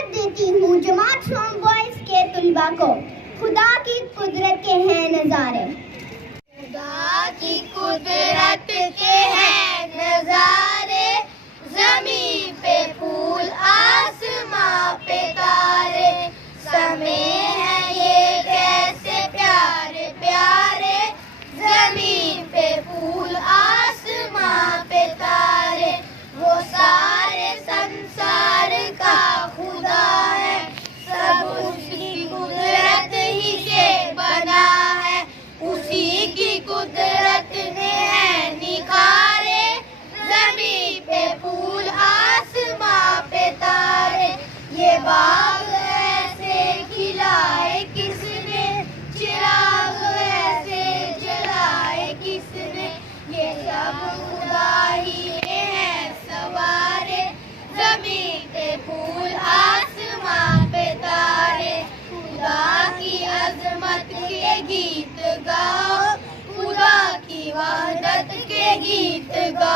دعوت دیتی ہوں جماعت فرام بوائز کے طلباء کو. خدا کی قدرت کے ہیں نظارے. خدا کی قدرت کے ہیں نظارے، زمین پہ پھول آسماں پہ تارے، سمے ہیں یہ کیسے پیارے پیارے، زمین پہ پھول آسماں پہ تارے. وہ سارے سنسار کا خدا ہے، سب اس کی قدرت ہی سے بنا ہے، اسی کی قدرت نے ہے نکھارے، زمین پہ پھول آسماں پہ تارے. یہ باغ ایسے کھلائے کس نے، چراغ ایسے جلائے کس نے، یہ سب خدا ہی نے ہے سوارے، زمین پہ پھول آسماں پہ تارے. خدا کی عظمت کے گیت گاؤ، خدا کی وحدت کے گیت گاؤ.